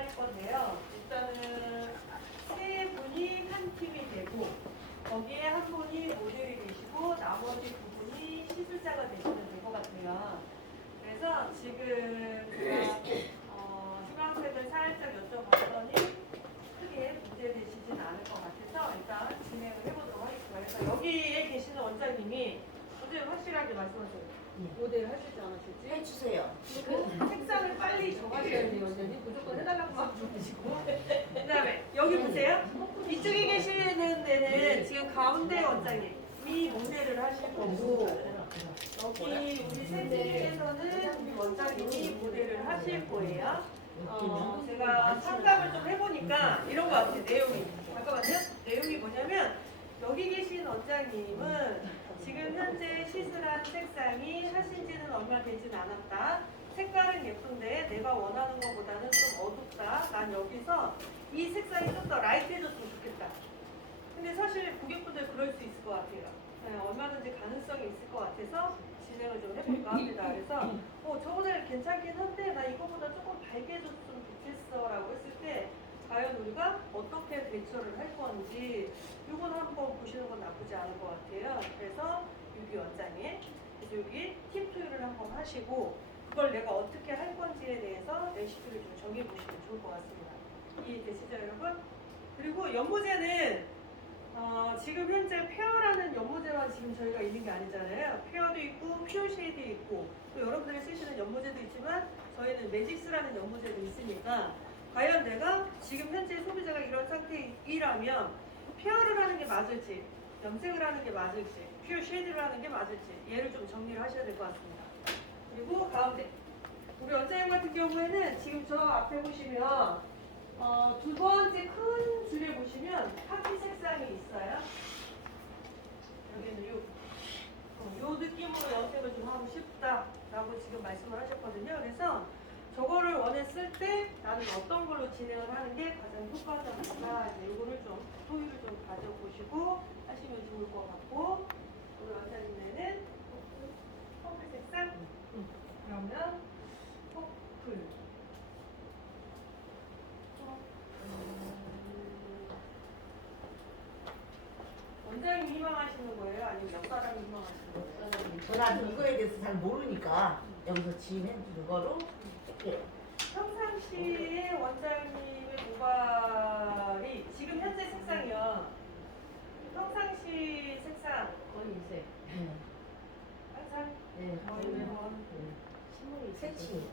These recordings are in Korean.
할 건데요. 일단은 세 분이 한 팀이 되고 거기에 한 분이 모델이 되시고 나머지 두 분이 시술자가 되시면 될 것 같아요. 그래서 지금 제가 수강생들 살짝 여쭤봤더니 크게 문제되시진 않을 것 같아서 일단 진행을 해보도록 하겠습니다. 그래서 여기에 계시는 원장님이 먼저 확실하게 말씀하세요. 모델 하실지 안 하실지? 해주세요. 그리고 색상을 빨리 정하셔야 돼요, 원장님. 무조건 해달라고 말씀하시고. 그 다음에 여기 보세요. 이쪽에 계시는 데는 지금 가운데 원장님이 모델을 하실 거고 여기 우리 셋째에서는 우리 원장님이 모델을 하실 거예요. 제가 상담을 좀 해보니까 이런 거 같아요. 내용이. 잠깐만요. 내용이 뭐냐면 여기 계신 원장님은 지금 현재 시술한 색상이 하신 지는 얼마 되진 않았다. 색깔은 예쁜데 내가 원하는 것보다는 좀 어둡다. 난 여기서 이 색상이 좀 더 라이트해졌으면 좋겠다. 근데 사실 고객분들 그럴 수 있을 것 같아요. 네, 얼마든지 가능성이 있을 것 같아서 진행을 좀 해볼까 합니다. 그래서 저보다 괜찮긴 한데 나 이거보다 조금 밝게 해줬으면 좋겠어 라고 했을 때 과연 우리가 어떻게 대처를 할 건지 이건 한번 보시는 건 나쁘지 않을 것 같아요. 그래서 여기 원장님, 그래서 여기 팀 투유를 한번 하시고 그걸 내가 어떻게 할 건지에 대해서 레시피를 좀 정해보시면 좋을 것 같습니다. 이해되시죠 여러분? 그리고 연모제는 지금 현재 페어라는 연모제만 지금 저희가 있는 게 아니잖아요. 페어도 있고 퓨어 쉐이드 있고 또 여러분들이 쓰시는 연모제도 있지만 저희는 매직스라는 연모제도 있으니까 과연 내가 지금 현재 소비자가 이런 상태이라면 페어를 하는 게 맞을지 염색을 하는 게 맞을지 퓨어 쉐이드를 하는 게 맞을지 얘를 좀 정리를 하셔야 될 것 같습니다. 그리고 가운데 우리 원장님 같은 경우에는 지금 저 앞에 보시면 두 번째 큰 줄에 보시면 카키 색상이 있어요. 여기는 요 느낌으로 염색을 좀 하고 싶다라고 지금 말씀을 하셨거든요. 그래서 저거를 원했을 때 나는 어떤 걸로 진행을 하는 게 가장 효과적인가 이제 요거를 좀 토의를 좀 가져보시고 하시면 좋을 것 같고 우리 원장님네는 퍼플 색상 그러면 퍼플 원장님이 희망하시는 거예요? 아니면 옆 사람이 희망하시는 거예요? 저는 이거에 대해서 잘 모르니까 여기서 지인해 주는 거로 이렇게 평상시에 원장님의 모발이 지금 현재 색상이요. 평상시 색상 원인색. 항상 네. 원래원 신문이 색치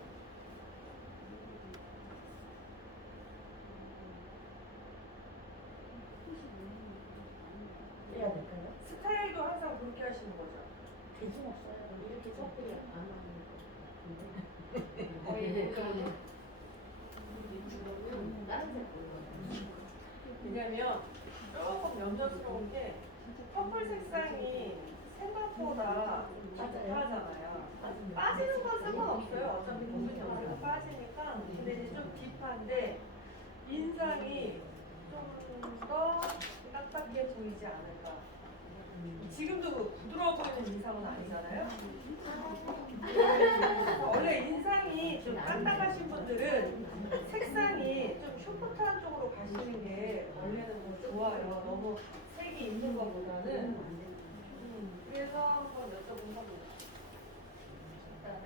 해야 될까요? 스타일도 항상 그렇게 하시는 거죠? 괜찮았어요. 이렇게 커플이 안 맞는 거. 거의 그런 주로는 다른 색 보는 왜냐면 조금 염려스러운 게 퍼플 색상이 생각보다 딥하잖아요. 빠지는 건 상관없어요. 어차피 부분 염색가 빠지니까. 근데 이제 좀 딥한데 인상이 좀 더 딱딱해 보이지 않을까. 지금도 부드러워 보이는 인상은 아니잖아요. 원래 인상이 좀 딱딱하신 분들은 색상이 좀 슈퍼트한 쪽으로 가시는 게 원래는 더 좋아요. 너무 색이 있는 것보다는. 그래서 한번 여쭤본 겁니다. 일단은.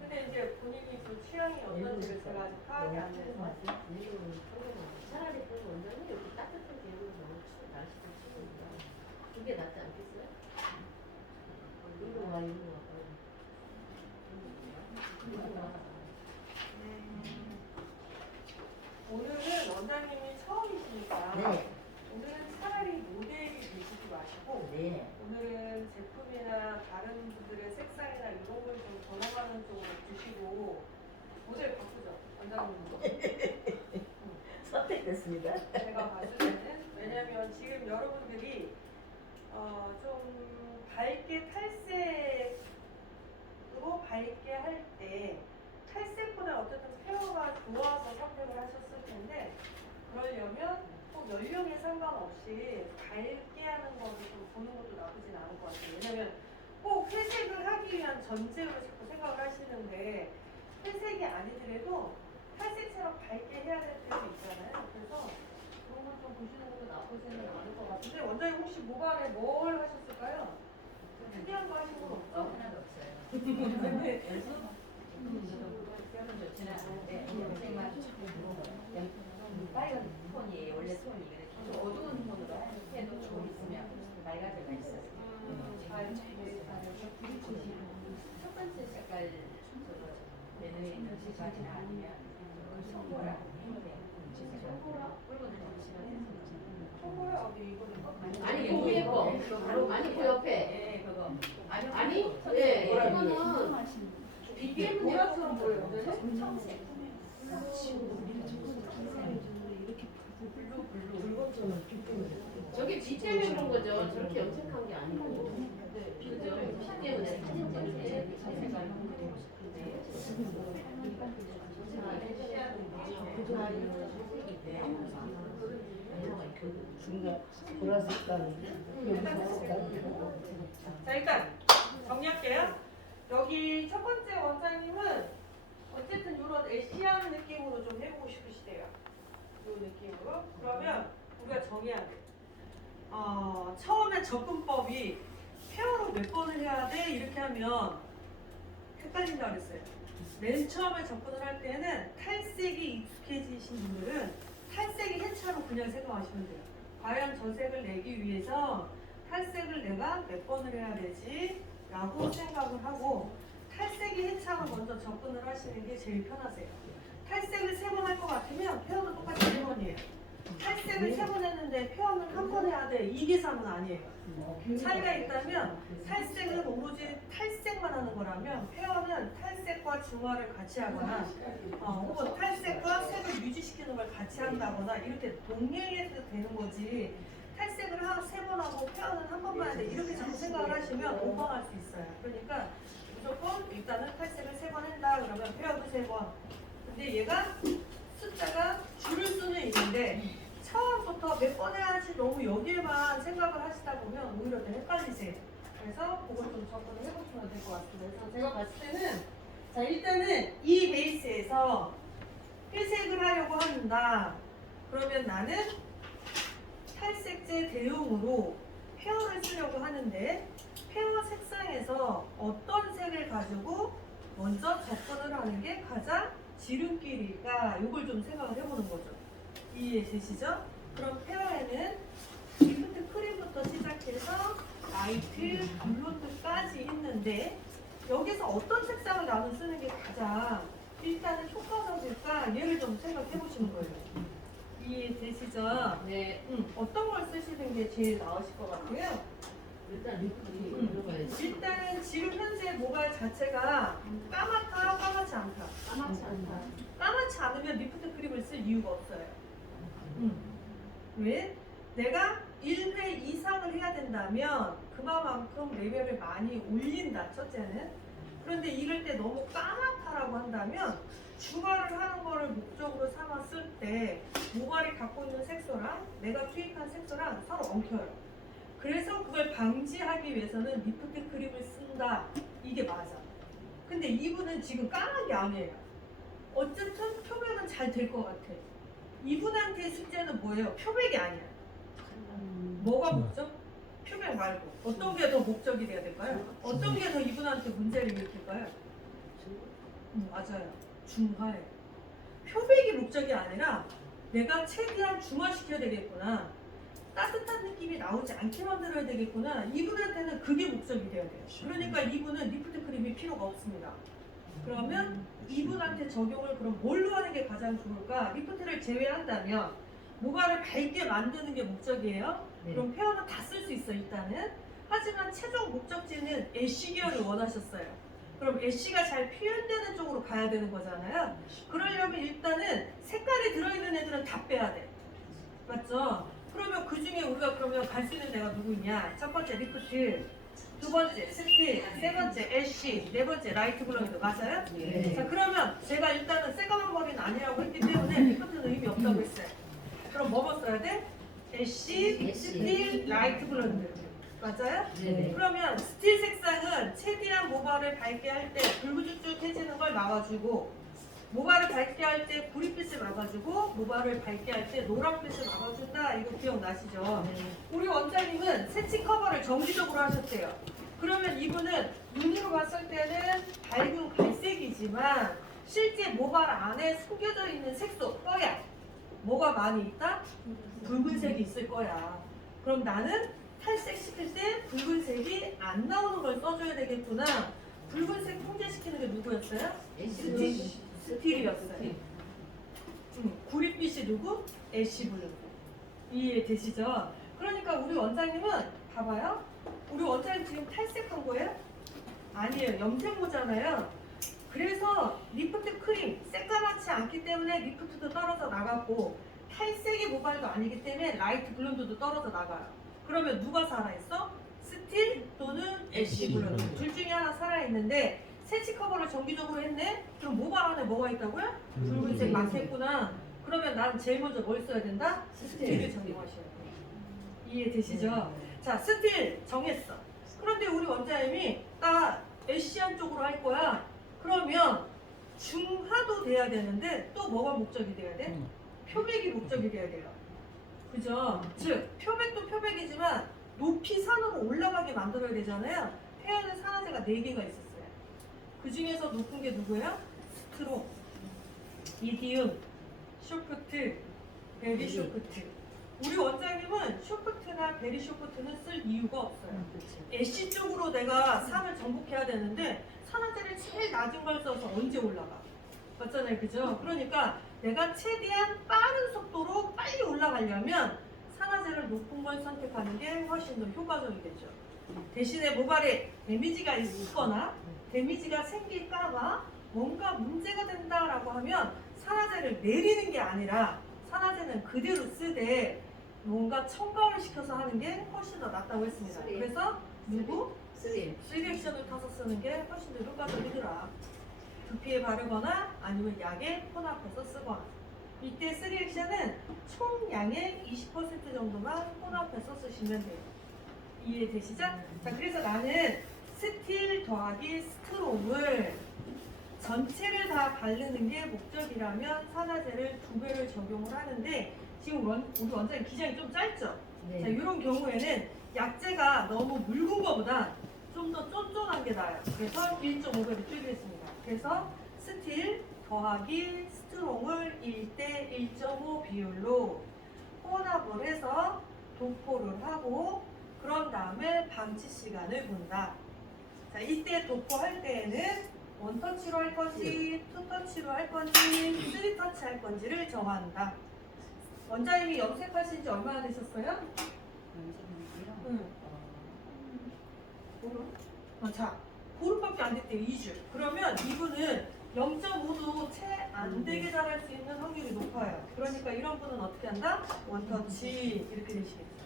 근데 이제 본인이 그 취향이 어떤지를 제가 아직 파악이 안 돼서. 차라리 그 원장이 이렇게 따뜻한 계열로 너무 추운 날씨도 추우니까 그게 낫지 않겠어요? 이리로 와, 이리로 와. 이리로 와. 오늘은 원장님이 처음이시니까 네. 오늘은 차라리 모델이 되시지 마시고 네. 오늘은 제품이나 다른 분들의 색상이나 이런 걸 좀 전해가는 쪽으로 두시고 모델 바꾸죠 원장님도. 선택됐습니다. 제가 봤을 때는 왜냐면 지금 여러분들이 좀 밝게 탈색으로 밝게 할 때 탈색보다 어쨌든 페어가 좋아서 선택을 하셨을 텐데 그러려면 꼭 연령에 상관없이 밝게 하는 거를 좀 보는 것도 나쁘진 않을 것 같아요. 왜냐면 꼭 회색을 하기 위한 전제로 자꾸 생각을 하시는데 회색이 아니더라도 탈색처럼 밝게 해야 될 때 혹시 모발에 뭘 하셨을까요? 특이한 거 하신 건 없죠? 하나도 없어요. 네. 별로 좋지는 않은데 염색만 빨간 톤이 원래 톤이 좀 어두운 톤으로 해도 좀 있으면 맑아져가 있어요. 첫 번째 색깔 내눈에 있는 색깔이나 아니면 청보라고 청보라 붉은 청보라 어디 이거는 아니 너무 예뻐. 아니 그 옆에 예 그거 아니 예 이거는 빛 때문에 보라처럼 보여요. 청색 물건처럼 빛 때문에. 저게 빛 때문에 그런 거죠. 저렇게 염색한 게 아니고 그죠? 빛 때문에 사진 찍을 때 색깔 중간 보라색깔, 연두색깔. 자, 일단 정리할게요. 여기 첫 번째 원장님은 어쨌든 이런 애쉬한 느낌으로 좀 해보고 싶으시대요. 이 느낌으로. 그러면 우리가 정해야 돼. 처음에 접근법이 페어로 몇 번을 해야 돼? 이렇게 하면 헷갈린다고 그랬어요. 맨 처음에 접근을 할 때는 탈색이 익숙해지신 분들은 탈색이 해차로 그냥 생각하시면 돼요. 과연 저 색을 내기 위해서 탈색을 내가 몇 번을 해야 되지? 라고 생각을 하고 탈색이 해차로 먼저 접근을 하시는 게 제일 편하세요. 탈색을 3번 할 것 같으면 페어도 똑같이 3번이에요. 탈색을 3번 했는데 페어는 1번 해야 돼. 이 계산은 아니에요. 차이가 있다면 탈색은 오로지 탈색만 하는 거라면 페어는 탈색과 중화를 같이 하거나 혹은 탈색과 색을 유지시키는 걸 같이 한다거나 이렇게 동일해도 되는 거지. 탈색을 3번 하고 페어는 1번만 해야 돼. 이렇게 자꾸 생각을 하시면 오버할 수 있어요. 그러니까 무조건 일단은 탈색을 3번 한다 그러면 페어도 3번. 근데 얘가 숫자가 줄을 수는 있는데 처음부터 몇 번 해야지 너무 여기에만 생각을 하시다 보면 오히려 더 헷갈리세요. 그래서 그걸 좀 접근을 해보시면 될 것 같습니다. 그래서 제가 봤을 때는 자 일단은 이 베이스에서 회색을 하려고 한다. 그러면 나는 탈색제 대용으로 페어를 쓰려고 하는데 페어 색상에서 어떤 색을 가지고 먼저 접근을 하는 게 가장 지름길일까? 이걸 좀 생각을 해보는 거죠. 이해되시죠? 그럼 페어에는 리프트 크림부터 시작해서 라이트, 블론드까지 있는데 여기서 어떤 색상을 나는 쓰는 게 가장 일단은 효과적일까? 얘를 좀 생각해 보시는 거예요. 이해되시죠? 네 어떤 걸 쓰시는 게 제일 나으실 것 같아요? 일단 리프트 들어가야지. 일단은 지금 현재 모발 자체가 까맣다, 까맣지 않다. 까맣지 않다. 까맣지 않으면 리프트 크림을 쓸 이유가 없어요. 왜? 내가 1회 이상을 해야 된다면 그만큼 레벨을 많이 올린다, 첫째는. 그런데 이럴 때 너무 까맣다라고 한다면 중화를 하는 거를 목적으로 삼았을 때 모발이 갖고 있는 색소랑 내가 투입한 색소랑 서로 엉켜요. 그래서 그걸 방지하기 위해서는 리프트 크림을 쓴다. 이게 맞아. 근데 이분은 지금 까만 게 아니에요. 어쨌든 표백은 잘 될 것 같아. 이분한테 숙제는 뭐예요? 표백이 아니야. 뭐가 목적? 표백 말고 어떤 게 더 목적이 돼야 될까요? 어떤 게 더 이분한테 문제를 일으킬까요? 맞아요. 중화예요. 표백이 목적이 아니라 내가 최대한 중화시켜야 되겠구나. 따뜻한 느낌이 나오지 않게 만들어야 되겠구나. 이분한테는 그게 목적이 돼야 돼요. 그러니까 이분은 리프트 크림이 필요가 없습니다. 그러면 이분한테 적용을 그럼 뭘로 하는 게 가장 좋을까? 리프트를 제외한다면 모발을 밝게 만드는 게 목적이에요. 그럼 페어는 다 쓸 수 있어 일단은. 하지만 최종 목적지는 애쉬 계열을 원하셨어요. 그럼 애쉬가 잘 표현되는 쪽으로 가야 되는 거잖아요. 그러려면 일단은 색깔이 들어있는 애들은 다 빼야 돼. 맞죠? 그러면 그 중에 우리가 그러면 갈 수 있는 애가 누구냐? 첫 번째 리프트, 두 번째 스틸, 세 번째 애쉬, 네 번째 라이트 블론드. 맞아요? 네. 자 그러면 제가 일단은 새까만 머리는 아니라고 했기 때문에 리프트는 의미 없다고 했어요. 그럼 뭐뭐 써야 돼? 애쉬, 스틸, 라이트 블론드. 맞아요? 네네. 그러면 스틸 색상은 최대한 모발을 밝게 할 때 불구죽죽해지는 걸 막아주고 모발을 밝게 할 때 구릿빛을 막아주고 모발을 밝게 할 때 노란빛을 막아준다. 이거 기억나시죠? 우리 원장님은 세치 커버를 정기적으로 하셨대요. 그러면 이분은 눈으로 봤을 때는 밝은 갈색이지만 실제 모발 안에 숨겨져 있는 색소, 뻐야 뭐가 많이 있다? 붉은색이 있을 거야. 그럼 나는 탈색 시킬 때 붉은색이 안 나오는 걸 써줘야 되겠구나. 붉은색 통제시키는 게 누구였어요? 스틸이었어요. 구릿빛이 누구? 애쉬블루. 이해되시죠? 그러니까 우리 원장님은 봐봐요. 우리 원장님 지금 탈색한 거예요? 아니에요. 염색모잖아요. 그래서 리프트 크림 새까맣지 않기 때문에 리프트도 떨어져 나갔고 탈색이 모발도 아니기 때문에 라이트 블론드도 떨어져 나가요. 그러면 누가 살아있어? 스틸 또는 애쉬 블론드 둘 중에 하나 살아있는데 세치 커버를 정기적으로 했네? 그럼 모발 안에 뭐가 있다고요? 붉은색 많겠구나. 그러면 난 제일 먼저 뭘 써야 된다? 스틸을 정리하셔야 돼요. 이해되시죠? 자, 스틸 정했어. 그런데 우리 원장님이 나 애쉬한 쪽으로 할 거야. 그러면 중하도 돼야 되는데 또 뭐가 목적이 돼야 돼? 표백이 목적이 돼야 돼요. 그죠? 즉 표백도 표백이지만 높이 산으로 올라가게 만들어야 되잖아요. 태양의 산화제가 4개가 있었어요. 그 중에서 높은 게 누구예요? 스트롱, 이디움, 쇼프트, 베리 쇼프트. 우리 원장님은 쇼프트나 베리 쇼프트는 쓸 이유가 없어요. 애쉬 쪽으로 내가 산을 정복해야 되는데 산화제를 제일 낮은 걸 써서 언제 올라가? 맞잖아요, 그죠? 그러니까 내가 최대한 빠른 속도로 빨리 올라가려면 산화제를 높은 걸 선택하는 게 훨씬 더 효과적이겠죠. 대신에 모발에 데미지가 있거나 데미지가 생길까봐 뭔가 문제가 된다라고 하면 산화제를 내리는 게 아니라 산화제는 그대로 쓰되 뭔가 첨가를 시켜서 하는 게 훨씬 더 낫다고 했습니다. 그래서 누구? 3액션을 타서 쓰는 게 훨씬 더 효과적이더라. 두피에 바르거나 아니면 약에 폰 앞에서 쓰거나. 이때 3액션은 총량의 20% 정도만 폰 앞에서 쓰시면 돼요. 이해되시죠? 자, 그래서 나는 스틸 더하기 스트롱을 전체를 다 바르는 게 목적이라면 산화제를 2배를 적용을 하는데 지금 우리 원장님 기장이 좀 짧죠? 자, 이런 경우에는 약재가 너무 묽은 것보다 좀 더 쫀쫀한 게 나아요. 그래서 1.5배로 줄이겠습니다. 그래서 스틸 더하기 스트롱을 1대 1.5 비율로 혼합을 해서 도포를 하고 그런 다음에 방치 시간을 본다. 자, 이때 도포할 때에는 원터치로 할 건지, 투터치로 할 건지, 쓰리터치 할 건지를 정한다. 원장님이 염색하신 지 얼마나 되셨어요? 자, 보름밖에 안 됐대요. 2주. 그러면 이분은 0.5도 채 안 되게 자랄 수 있는 확률이 높아요. 그러니까 이런 분은 어떻게 한다? 원터치 이렇게 되시겠죠.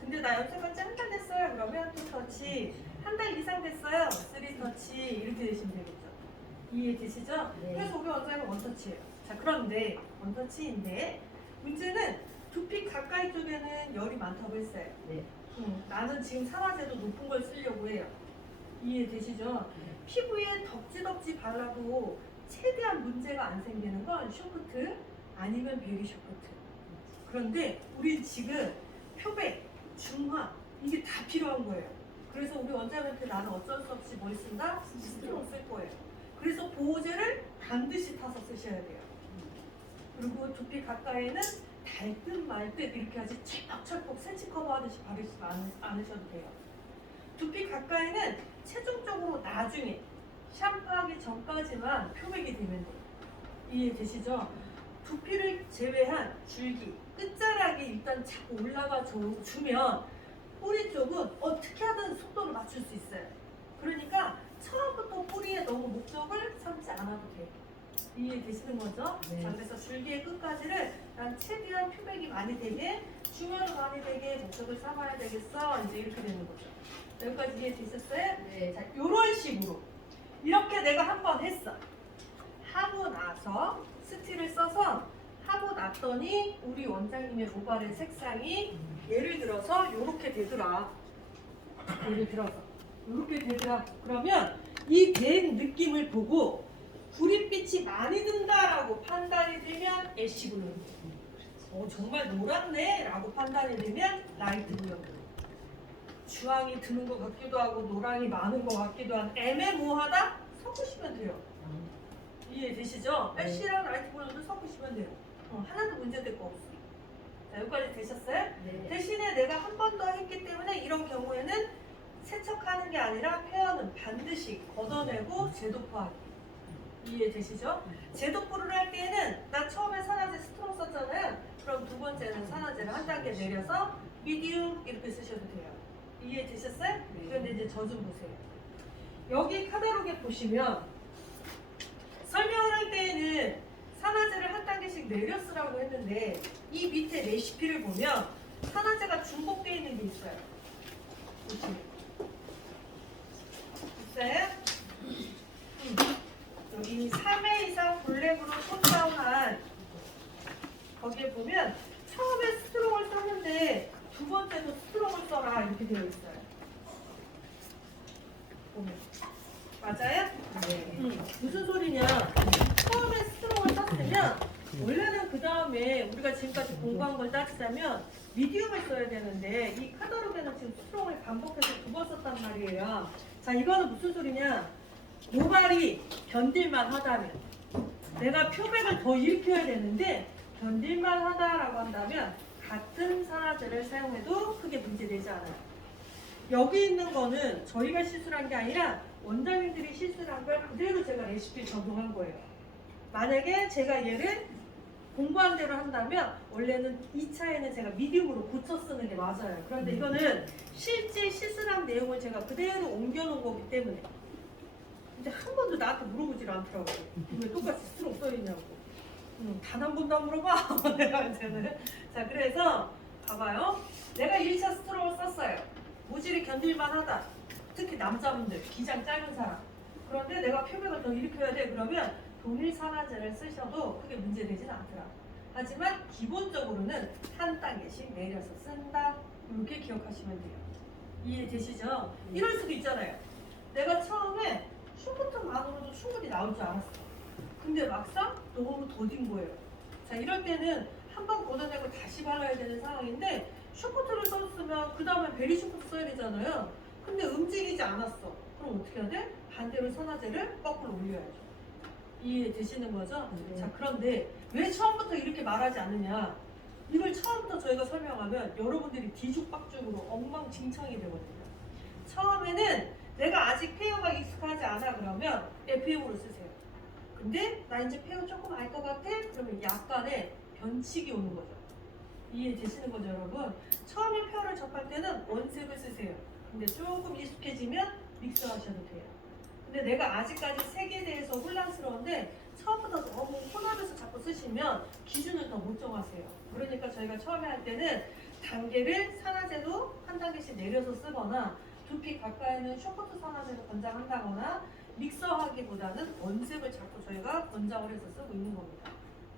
근데 나 염색한 지 한 달 됐어요. 그러면 투터치. 한 달 이상 됐어요. 쓰리터치 이렇게 되시면 되겠죠. 이해되시죠? 네. 그래서 우리 원장님은 원터치예요. 자, 그런데 원터치인데 문제는 두피 가까이 쪽에는 열이 많다고 했어요. 나는 지금 산화제도 높은 걸 쓰려고 해요. 이해되시죠? 피부에 덕지덕지 발라도 최대한 문제가 안 생기는 건 쇼프트 아니면 베리 쇼프트. 그런데 우리 지금 표백, 중화 이게 다 필요한 거예요. 그래서 우리 원장님한테 나는 어쩔 수 없이 뭘 쓴다? 스트롱 쓸 거예요. 그래서 보호제를 반드시 타서 쓰셔야 돼요. 그리고 두피 가까이는 달 듯 말 듯 이렇게 하지 철컥철컥 세치 커버하듯이 바르지 않으셔도 돼요. 두피 가까이는 최종적으로 나중에 샴푸하기 전까지만 표백이 되면 돼요. 이해되시죠? 두피를 제외한 줄기, 끝자락이 일단 자꾸 올라가 주면 뿌리 쪽은 어떻게 하든 속도를 맞출 수 있어요. 그러니까 처음부터 뿌리에 너무 목적을 삼지 않아도 돼요. 이해되시는 거죠? 네. 자, 그래서 줄기의 끝까지를 난 최대한 표백이 많이 되게, 중요도 많이 되게 목적을 삼아야 되겠어. 이제 이렇게 되는 거죠. 여기까지 이해되셨어요? 네. 자, 이런 식으로 이렇게 내가 한 번 했어. 하고 나서 스틸을 써서 하고 났더니 우리 원장님의 모발의 색상이 예를 들어서 이렇게 되더라. 예를 들어서 이렇게 되더라. 그러면 이 된 느낌을 보고 구릿빛이 많이 든다라고 판단이 되면 애쉬 블루. 정말 노랗네 라고 판단이 되면 라이트 블루. 주황이 드는 것 같기도 하고 노랑이 많은 것 같기도 한 애매모호하다? 섞으시면 돼요. 이해되시죠? 네. 애쉬랑 라이트 블루도 섞으시면 돼요. 하나도 문제될 거 없어요. 자, 여기까지 되셨어요? 네. 대신에 내가 한 번 더 했기 때문에 이런 경우에는 세척하는 게 아니라 페어는 반드시 걷어내고 제도포하기. 이해되시죠? 제도포를 할 때에는 나 처음에 산화제 스트롱 썼잖아요. 그럼 두 번째는 산화제를 한 단계 내려서 미디움 이렇게 쓰셔도 돼요. 이해되셨어요? 그런데 이제 저 좀 보세요. 여기 카다로그에 보시면 설명을 할 때에는 산화제를 한 단계씩 내려 쓰라고 했는데 이 밑에 레시피를 보면 산화제가 중복되어 있는 게 있어요. 보시면. 있어요? 여기 3회 이상 블랙으로 톤다운한 거기에 보면 처음에 스트롱을 썼는데 두 번째도 스트롱을 써라 이렇게 되어 있어요. 보면. 맞아요? 네. 무슨 소리냐? 처음에 스트롱을 썼으면 원래는 그 다음에 우리가 지금까지 공부한 걸 따지자면 미디움을 써야 되는데 이 카다로그에는 지금 스트롱을 반복해서 두 번 썼단 말이에요. 자, 이거는 무슨 소리냐? 모발이 견딜만 하다면 내가 표백을 더 일으켜야 되는데 견딜만 하다라고 한다면 같은 산화제를 사용해도 크게 문제되지 않아요. 여기 있는 거는 저희가 실수한 게 아니라 원장님들이 실수한 걸 그대로 제가 레시피 적용한 거예요. 만약에 제가 얘를 공부한 대로 한다면 원래는 2차에는 제가 미디움으로 고쳐 쓰는 게 맞아요. 그런데 이거는 실제 실수한 내용을 제가 그대로 옮겨놓은 거기 때문에 근데 한 번도 나한테 물어보질 않더라고요. 왜 똑같이 스트롱 써있냐고. 단 한 번도 안 물어봐. 내가 이제는. 자, 그래서 봐봐요. 내가 1차 스트롱을 썼어요. 모질이 견딜만 하다. 특히 남자분들, 기장 짧은 사람. 그런데 내가 표백을 더 일으켜야 돼. 그러면 동일 산화제를 쓰셔도 크게 문제되진 않더라. 하지만 기본적으로는 한 단계씩 내려서 쓴다. 이렇게 기억하시면 돼요. 이해되시죠? 이럴 수도 있잖아요. 내가 처음에 슈퍼톤만으로도 충분히 나올 줄 알았어. 근데 막상 너무 더딘 거예요. 자, 이럴 때는 한 번 걷어내고 다시 발라야 되는 상황인데 슈퍼톤을 썼으면 그 다음에 베리 슈퍼트 써야 되잖아요. 근데 움직이지 않았어. 그럼 어떻게 해야 돼? 반대로 산화제를 거꾸로 올려야죠. 이해되시는 거죠? 네. 자, 그런데 왜 처음부터 이렇게 말하지 않느냐? 이걸 처음부터 저희가 설명하면 여러분들이 뒤죽박죽으로 엉망진창이 되거든요. 처음에는 내가 아직 페어가 익숙하지 않아 그러면 FM으로 쓰세요. 근데 나 이제 페어 조금 알 것 같아? 그러면 약간의 변칙이 오는 거죠. 이해되시는 거죠, 여러분? 처음에 페어를 접할 때는 원색을 쓰세요. 근데 조금 익숙해지면 믹스하셔도 돼요. 근데 내가 아직까지 색에 대해서 혼란스러운데 처음부터 너무 혼합해서 자꾸 쓰시면 기준을 더 못 정하세요. 그러니까 저희가 처음에 할 때는 단계를 산화제도 한 단계씩 내려서 쓰거나 두피 가까이는 쇼커트 산화제를 권장한다거나 믹서하기보다는 원색을 자꾸 저희가 권장을 해서 쓰고 있는 겁니다.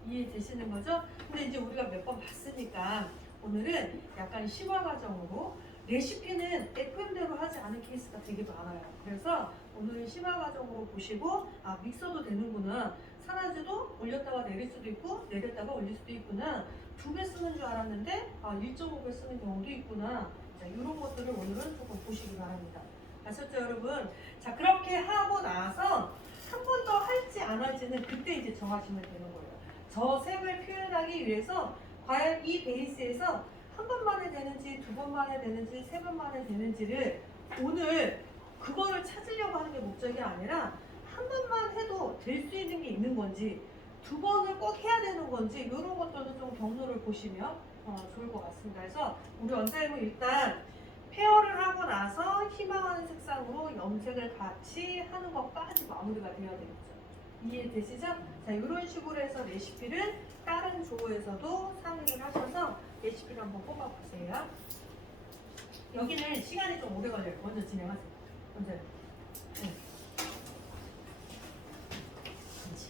이해되시는 거죠? 근데 이제 우리가 몇 번 봤으니까 오늘은 약간 심화 과정으로 레시피는 FM대로 하지 않은 케이스가 되게 많아요. 그래서 오늘은 심화 과정으로 보시고 아, 믹서도 되는구나. 산화제도 올렸다가 내릴 수도 있고 내렸다가 올릴 수도 있구나. 2배 쓰는 줄 알았는데 1.5배 쓰는 경우도 있구나. 자, 이런 것들을 오늘은 조금 보시기 바랍니다. 아셨죠, 여러분? 자, 그렇게 하고 나서 한 번 더 할지 안 할지는 그때 이제 정하시면 되는 거예요. 저 색을 표현하기 위해서 과연 이 베이스에서 한 번만에 되는지, 두 번만에 되는지, 세 번만에 되는지를 오늘 그거를 찾으려고 하는 게 목적이 아니라 한 번만 해도 될 수 있는 게 있는 건지, 두 번을 꼭 해야 되는 건지 이런 것들도 좀 경로를 보시면 좋을 것 같습니다. 그래서 우리 원장님은 일단 페어를 하고 나서 희망하는 색상으로 염색을 같이 하는 것까지 마무리가 되어야 되겠죠. 이해되시죠? 자, 이런 식으로 해서 레시피를 다른 조어에서도 상의를 하셔서 레시피를 한번 뽑아보세요. 여기는 시간이 좀 오래 걸려요. 먼저 진행하세요. 먼저. 네. 그치.